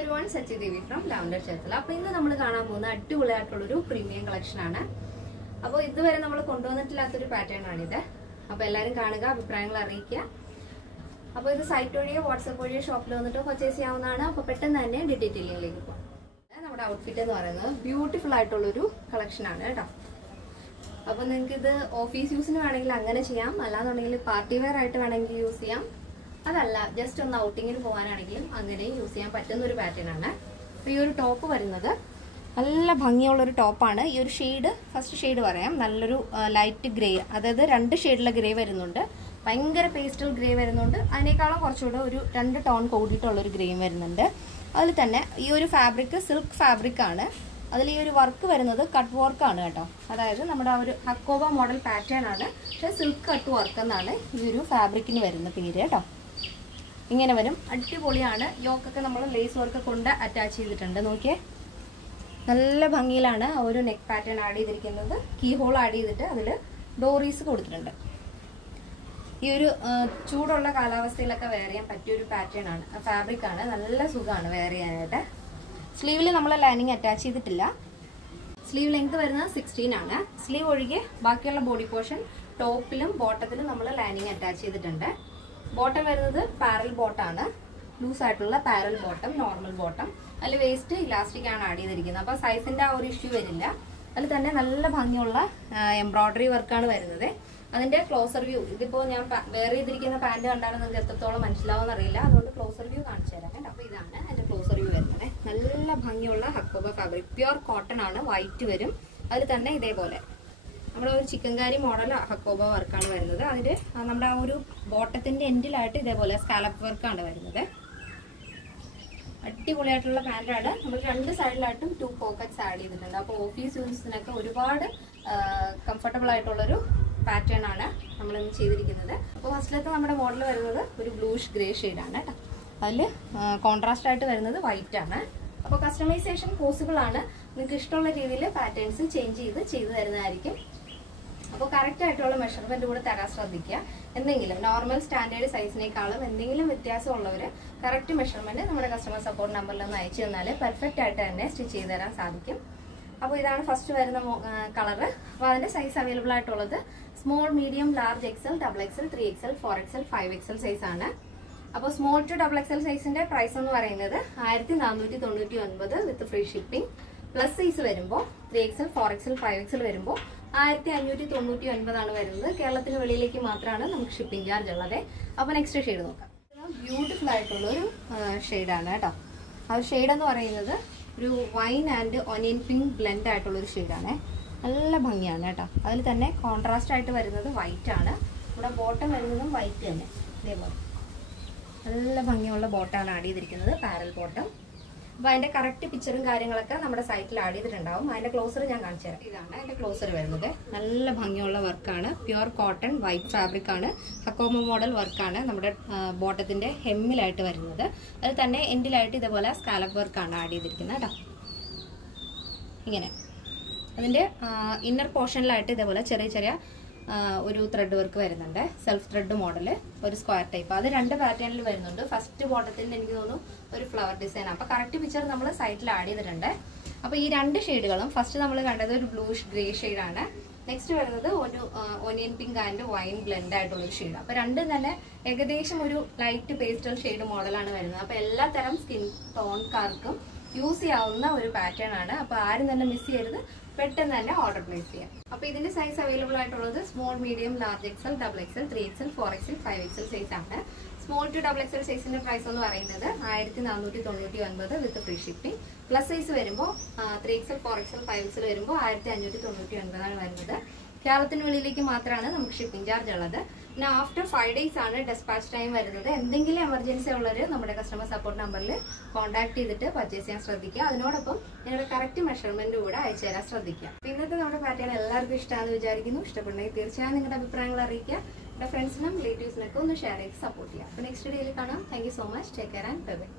everyone, Sachi Devi from Lavender Chethala. അപ്പോൾ ഇന്ന് നമ്മൾ കാണാൻ പോകുന്ന അടിപൊളിയായിട്ടുള്ള ഒരു പ്രീമിയം കളക്ഷൻ ആണ്. അപ്പോൾ ഇതുവരെ നമ്മൾ കൊണ്ടുവന്നിട്ടില്ലാത്തൊരു പാറ്റേൺ ആണ് ഇത്. അപ്പോൾ എല്ലാവരും കാണുക, അഭിപ്രായങ്ങൾ അറിയിക്കുക. അപ്പോൾ ഇത് സൈറ്റ് വഴിയോ വാട്സ്ആപ്പ് വഴിയോ ഷോപ്പിൽ വന്നിട്ട് പർച്ചേസ് ചെയ്യാവുന്നതാണ്. അപ്പോൾ പെട്ടെന്ന് തന്നെ ഡീറ്റെയിലിംഗിലേക്ക് പോകാം. നമ്മുടെ ഔട്ട്ഫിറ്റ് എന്ന് പറയുന്നത് ബ്യൂട്ടിഫുൾ ആയിട്ടുള്ളൊരു കളക്ഷൻ ആണ് കേട്ടോ. അപ്പോൾ നിങ്ങൾക്ക് ഇത് ഓഫീസ് യൂസിന് വേണമെങ്കിൽ അങ്ങനെ ചെയ്യാം, അല്ലാന്നുണ്ടെങ്കിൽ പാർട്ടി വെയർ ആയിട്ട് വേണമെങ്കിൽ യൂസ് ചെയ്യാം. അതല്ല ജസ്റ്റ് ഒന്ന് ഔട്ടിങ്ങിന് പോകാനാണെങ്കിലും അങ്ങനെ യൂസ് ചെയ്യാൻ പറ്റുന്ന ഒരു പാറ്റേൺ ആണ്. അപ്പോൾ ഈ ഒരു ടോപ്പ് വരുന്നത് നല്ല ഭംഗിയുള്ളൊരു ടോപ്പാണ്. ഈ ഒരു ഷെയ്ഡ്, ഫസ്റ്റ് ഷെയ്ഡ് പറയാം, നല്ലൊരു ലൈറ്റ് ഗ്രേ, അതായത് 2 ഷെയ്ഡിലെ ഗ്രേ വരുന്നുണ്ട്, ഭയങ്കര പേസ്റ്റൽ ഗ്രേ വരുന്നുണ്ട്, അതിനേക്കാളും കുറച്ചുകൂടെ ഒരു 2 ടോൺ കൂടിയിട്ടുള്ളൊരു ഗ്രേയും വരുന്നുണ്ട്. അതിൽ തന്നെ ഈ ഒരു ഫാബ്രിക് സിൽക്ക് ഫാബ്രിക് ആണ്. അതിൽ ഈ ഒരു വർക്ക് വരുന്നത് കട്ട് വർക്കാണ് കേട്ടോ. അതായത് നമ്മുടെ ആ ഒരു ഹക്കോബ മോഡൽ പാറ്റേൺ ആണ്, പക്ഷേ സിൽക്ക് കട്ട് വർക്ക് എന്നാണ് ഈ ഒരു ഫാബ്രിക്കിന് വരുന്ന പേര് കേട്ടോ. ഇങ്ങനെ വരും, അടിപൊളിയാണ്. യോക്കൊക്കെ നമ്മൾ ലേസ് വർക്ക് കൊണ്ട് അറ്റാച്ച് ചെയ്തിട്ടുണ്ട്. നോക്കിയേ, നല്ല ഭംഗിയിലാണ് ആ ഒരു നെക്ക് പാറ്റേൺ ആഡ് ചെയ്തിരിക്കുന്നത്. കീ ഹോൾ ആഡ് ചെയ്തിട്ട് അതിൽ ഡോറീസ് കൊടുത്തിട്ടുണ്ട്. ഈ ഒരു ചൂടുള്ള കാലാവസ്ഥയിലൊക്കെ വെയർ ചെയ്യാൻ പറ്റിയൊരു പാറ്റേൺ ആണ്, ഫാബ്രിക് ആണ്, നല്ല സുഖമാണ് വെയർ ചെയ്യാനായിട്ട്. സ്ലീവിൽ നമ്മൾ ലൈനിങ് അറ്റാച്ച് ചെയ്തിട്ടില്ല. സ്ലീവ് ലെങ്ത് വരുന്നത് 16 ആണ്. സ്ലീവ് ഒഴികെ ബാക്കിയുള്ള ബോഡി പോർഷൻ ടോപ്പിലും ബോട്ടത്തിലും നമ്മൾ ലൈനിങ് അറ്റാച്ച് ചെയ്തിട്ടുണ്ട്. ബോട്ടം വരുന്നത് പാരൽ ബോട്ടാണ്, ലൂസ് ആയിട്ടുള്ള പാരൽ ബോട്ടം, നോർമൽ ബോട്ടം. അതിൽ വേസ്റ്റ് ഇലാസ്റ്റിക് ആണ് ആഡ് ചെയ്തിരിക്കുന്നത്. അപ്പോൾ സൈസിന്റെ ആ ഒരു ഇഷ്യൂ വരില്ല. അതിൽ തന്നെ നല്ല ഭംഗിയുള്ള എംബ്രോയിഡറി വർക്കാണ് വരുന്നത്. അതിന്റെ ക്ലോസർ വ്യൂ, ഇതിപ്പോൾ ഞാൻ വെയർ ചെയ്തിരിക്കുന്ന പാന്റ് കണ്ടാലും നിങ്ങൾക്ക് എത്രത്തോളം മനസ്സിലാവുമെന്ന് അറിയില്ല, അതുകൊണ്ട് ക്ലോസർ വ്യൂ കാണിച്ചു തരാം കേട്ടോ. അപ്പോൾ ഇതാണ് അതിന്റെ ക്ലോസർ വ്യൂ വരുന്നത്. നല്ല ഭംഗിയുള്ള ഹക്കോബ ഫാബ്രിക്, പ്യുർ കോട്ടൺ ആണ്, വൈറ്റ് വരും. അതിൽ തന്നെ ഇതേപോലെ നമ്മുടെ ഒരു ചിക്കൻകാരി മോഡൽ ഹക്കോബ വർക്കാണ് വരുന്നത്. അതിന്റെ നമ്മുടെ ആ ഒരു ബോട്ടത്തിന്റെ എൻഡിലായിട്ട് ഇതേപോലെ സ്കാലപ്പ് വർക്കാണ് വരുന്നത്. അടിപൊളിയായിട്ടുള്ള പാന്റാണ്. നമ്മൾ 2 സൈഡിലായിട്ടും 2 പോക്കറ്റ്സ് ആഡ് ചെയ്തിട്ടുണ്ട്. അപ്പോൾ ഓഫീസ് യൂസിനൊക്കെ ഒരുപാട് കംഫർട്ടബിൾ ആയിട്ടുള്ളൊരു പാറ്റേൺ ആണ് നമ്മൾ ഇന്ന് ചെയ്തിരിക്കുന്നത്. അപ്പോൾ ഫസ്റ്റിലത്തെ നമ്മുടെ മോഡൽ വരുന്നത് ഒരു ബ്ലൂഷ് ഗ്രേ ഷെയ്ഡാണ് കേട്ടോ. അതിൽ കോൺട്രാസ്റ്റ് ആയിട്ട് വരുന്നത് വൈറ്റ് ആണ്. അപ്പോൾ കസ്റ്റമൈസേഷൻ പോസിബിൾ ആണ്. നിങ്ങൾക്ക് ഇഷ്ടമുള്ള രീതിയിൽ പാറ്റേൺസ് ചെയ്ത് തരുന്നതായിരിക്കും. അപ്പോൾ കറക്റ്റ് ആയിട്ടുള്ള മെഷർമെന്റ് കൂടെ തരാൻ ശ്രദ്ധിക്കുക. എന്തെങ്കിലും നോർമൽ സ്റ്റാൻഡേർഡ് സൈസിനേക്കാളും എന്തെങ്കിലും വ്യത്യാസമുള്ളവർ കറക്റ്റ് മെഷർമെന്റ് നമ്മുടെ കസ്റ്റമർ സപ്പോർട്ട് നമ്പറിൽ ഒന്ന് അയച്ചു തന്നാൽ പെർഫെക്റ്റ് ആയിട്ട് തന്നെ സ്റ്റിച്ച് ചെയ്ത് തരാൻ സാധിക്കും. അപ്പോൾ ഇതാണ് ഫസ്റ്റ് വരുന്ന കളറ്. അപ്പോൾ അതിന്റെ സൈസ് അവൈലബിൾ ആയിട്ടുള്ളത് small, medium, large, XL, double XL, 3XL, 4XL, 5XL size ആണ്. അപ്പോൾ സ്മോൾ ടു ഡബിൾ എക്സൽ സൈസിന്റെ പ്രൈസ് എന്ന് പറയുന്നത് 1499 with free shipping. Plus size വരുമ്പോൾ 3XL, 4XL, 5XL വരുമ്പോൾ 1599 ആണ് വരുന്നത്. കേരളത്തിന് വെളിയിലേക്ക് മാത്രമാണ് നമുക്ക് ഷിപ്പിംഗ് ചാർജ് ഉള്ളത്. അപ്പോൾ നെക്സ്റ്റ് ഷെയ്ഡ് നോക്കാം. ബ്യൂട്ടിഫുൾ ആയിട്ടുള്ളൊരു ഷെയ്ഡാണ് കേട്ടോ. ആ ഷെയ്ഡ് എന്ന് പറയുന്നത് ഒരു wine and onion pink blend ആയിട്ടുള്ളൊരു ഷെയ്ഡാണ്. നല്ല ഭംഗിയാണ് കേട്ടോ. അതിൽ തന്നെ കോൺട്രാസ്റ്റ് ആയിട്ട് വരുന്നത് വൈറ്റ് ആണ്. ഇവിടെ ബോട്ടം വരുന്നതും വൈറ്റ് തന്നെ, ഇതേപോലെ നല്ല ഭംഗിയുള്ള ബോട്ടാണ് ആഡ് ചെയ്തിരിക്കുന്നത്, പാരൽ ബോട്ടം. അപ്പോൾ അതിന്റെ കറക്റ്റ് പിക്ചറും കാര്യങ്ങളൊക്കെ നമ്മുടെ സൈറ്റിൽ ആഡ് ചെയ്തിട്ടുണ്ടാവും. അതിന്റെ ക്ലോസർ ഞാൻ കാണിച്ചു തരാം. ഇതാണ് അതിന്റെ ക്ലോസർ വരുന്നത്. നല്ല ഭംഗിയുള്ള വർക്കാണ്, പ്യുർ കോട്ടൺ വൈറ്റ് ഫാബ്രിക് ആണ്, ഹക്കോമ മോഡൽ വർക്കാണ് നമ്മുടെ ബോട്ടത്തിന്റെ ഹെമ്മിലായിട്ട് വരുന്നത്. അത് തന്നെ എൻഡിലായിട്ട് ഇതേപോലെ സ്കാലപ്പ് വർക്കാണ് ആഡ് ചെയ്തിരിക്കുന്നത് കേട്ടോ. ഇങ്ങനെ അതിന്റെ ഇന്നർ പോർഷനിലായിട്ട് ഇതേപോലെ ചെറിയ ഒരു ത്രെഡ് വർക്ക് വരുന്നുണ്ട്, സെൽഫ് ത്രെഡ് മോഡല്, ഒരു സ്ക്വയർ ടൈപ്പ്. അത് 2 പാറ്റേണിൽ വരുന്നുണ്ട്. ഫസ്റ്റ് ബോട്ടത്തിൽ എനിക്ക് തോന്നുന്നു ഒരു ഫ്ലവർ ഡിസൈൻ. അപ്പൊ കറക്റ്റ് പിക്ചർ നമ്മൾ സൈറ്റിൽ ആഡ് ചെയ്തിട്ടുണ്ട്. അപ്പൊ ഈ 2 ഷെയ്ഡുകളും ഫസ്റ്റ് നമ്മൾ കണ്ടത് ഒരു ബ്ലൂഷ് ഗ്രേ ഷെയ്ഡാണ്. നെക്സ്റ്റ് വരുന്നത് ഒരു onion pink and wine blend ആയിട്ടുള്ളൊരു ഷെയ്ഡ്. അപ്പൊ രണ്ടും തന്നെ ഏകദേശം ഒരു ലൈറ്റ് പേസ്റ്റൽ ഷെയ്ഡ് മോഡലാണ് വരുന്നത്. അപ്പൊ എല്ലാ തരം സ്കിൻ ടോൺകാർക്കും യൂസ് ചെയ്യാവുന്ന ഒരു പാറ്റേൺ ആണ്. അപ്പൊ ആരും തന്നെ മിസ് ചെയ്യരുത്, പെട്ടെന്ന് തന്നെ ഓർഡർ പ്ലേസ് ചെയ്യാം. അപ്പൊ ഇതിന്റെ സൈസ് അവൈലബിൾ ആയിട്ടുള്ളത് small, medium, large XL, double XL, 3XL, 4XL, 5XL size ആണ്. സ്മോൾ ടു ഡബിൾ എക്സൽ സൈസിന്റെ പ്രൈസ് എന്ന് പറയുന്നത് 1499 with free shipping. Plus size വരുമ്പോൾ 3XL, 4XL, 5XL വരുമ്പോൾ 1599 ആണ് വരുന്നത്. കേരളത്തിന് വെളിയിലേക്ക് മാത്രമാണ് നമുക്ക് ഷിപ്പിംഗ് ചാർജ് ഉള്ളത്. പിന്നെ ആഫ്റ്റർ 5 days ആണ് ഡെസ്പാച്ച് ടൈം വരുന്നത്. എന്തെങ്കിലും എമർജൻസി ഉള്ളവർ നമ്മുടെ കസ്റ്റമർ സപ്പോർട്ട് നമ്പറിൽ കോൺടാക്ട് ചെയ്തിട്ട് പർച്ചേസ് ചെയ്യാൻ ശ്രദ്ധിക്കുക. അതിനോടൊപ്പം നിങ്ങളുടെ കറക്റ്റ് മെഷർമെന്റ് കൂടെ അയച്ചു തരാൻ ശ്രദ്ധിക്കുക. ഇന്നത്തെ നമ്മുടെ പാറ്റേൺ എല്ലാവർക്കും ഇഷ്ടമാണെന്ന് വിചാരിക്കുന്നു. ഇഷ്ടപ്പെടുന്നെങ്കിൽ തീർച്ചയായും നിങ്ങളുടെ അഭിപ്രായങ്ങൾ അറിയിക്കുക. നിങ്ങളുടെ ഫ്രണ്ട്സിനും റിലേറ്റീവ്സിനൊക്കെ ഒന്ന് ഷെയർ ചെയ്ത് സപ്പോർട്ട് ചെയ്യുക. അപ്പോൾ നെക്സ്റ്റ് ഡേയിൽ കാണാം. Thank you so much. Take care and bye bye.